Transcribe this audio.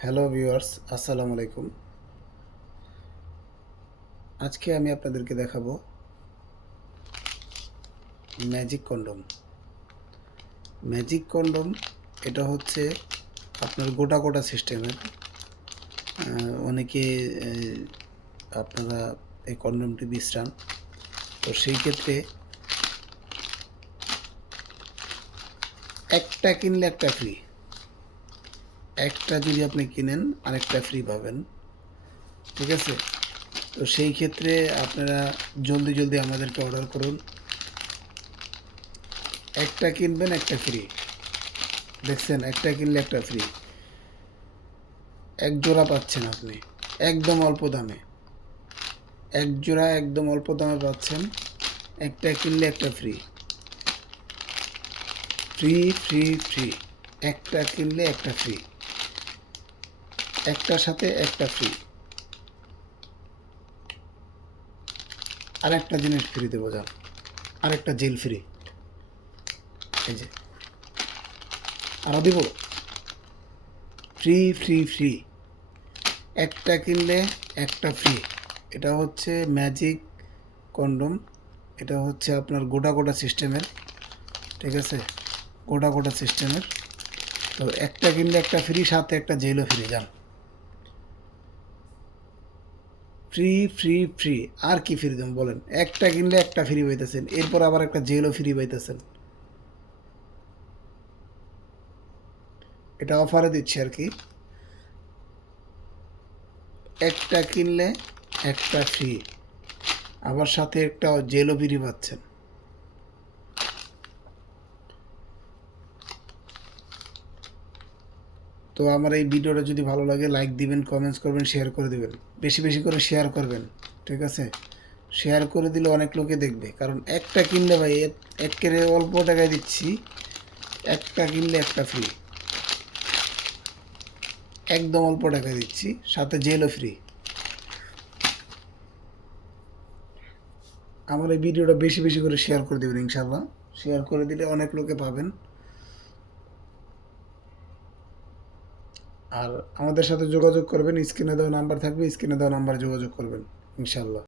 Hello viewers, আসসালামু আলাইকুম। আজকে আমি আপনাদেরকে দেখাবো ম্যাজিক কন্ডম। ম্যাজিক কন্ডম এটা হচ্ছে আপনার গোটা গোটা সিস্টেমের। অনেকে আপনারা এই কন্ডমটি বিশ্রান, তো সেই ক্ষেত্রে একটা কিনলে একটা ফ্রি। একটা যদি আপনি কিনেন আরেকটা ফ্রি পাবেন, ঠিক আছে? তো সেই ক্ষেত্রে আপনারা জলদি জলদি আমাদেরকে অর্ডার করুন। একটা কিনবেন একটা ফ্রি। দেখছেন, একটা কিনলে একটা ফ্রি। এক জোড়া পাচ্ছেন আপনি একদম অল্প দামে। এক জোড়া একদম অল্প দামে পাচ্ছেন। একটা কিনলে একটা ফ্রি। Free free free. একটা কিনলে একটা ফ্রি। একটার সাথে একটা ফ্রি। আর একটা জিনিস ফ্রি দেবো, যান। আরেকটা জেল ফ্রি। এই যে আরও দিব। Free free free. একটা কিনলে একটা ফ্রি। এটা হচ্ছে ম্যাজিক কন্ডম। এটা হচ্ছে আপনার গোটা গোটা সিস্টেমের, ঠিক আছে? গোটা গোটা সিস্টেমের। তো একটা কিনলে একটা ফ্রি, সাথে একটা জেলও ফ্রি, যান। Free free free. আর কি ফ্রি দেন বলেন? একটা কিনলে একটা ফ্রি পাইতেছেন, এরপর আবার একটা জেলও ফ্রি পাইতেছেন। এটা অফারে দিচ্ছি আর কি। একটা কিনলে একটা ফ্রি, আবার সাথে একটা জেলও ফ্রি পাচ্ছেন। তো আমার এই ভিডিওটা যদি ভালো লাগে লাইক দিবেন, কমেন্টস করবেন, শেয়ার করে দিবেন। বেশি বেশি করে শেয়ার করবেন, ঠিক আছে? শেয়ার করে দিলে অনেক লোকে দেখবে, কারণ একটা কিনলে ভাই একেবারে অল্প টাকায় দিচ্ছি। একটা কিনলে একটা ফ্রি, একদম অল্প টাকায় দিচ্ছি, সাথে জেলও ফ্রি। আমার এই ভিডিওটা বেশি বেশি করে শেয়ার করে দেবেন ইনশাল্লাহ। শেয়ার করে দিলে অনেক লোকে পাবেন। আর আমাদের সাথে যোগাযোগ করবেন, স্ক্রিনে দেওয়া নাম্বার থাকবে, স্ক্রিনে দেওয়া নাম্বারে যোগাযোগ করবেন ইনশাল্লাহ।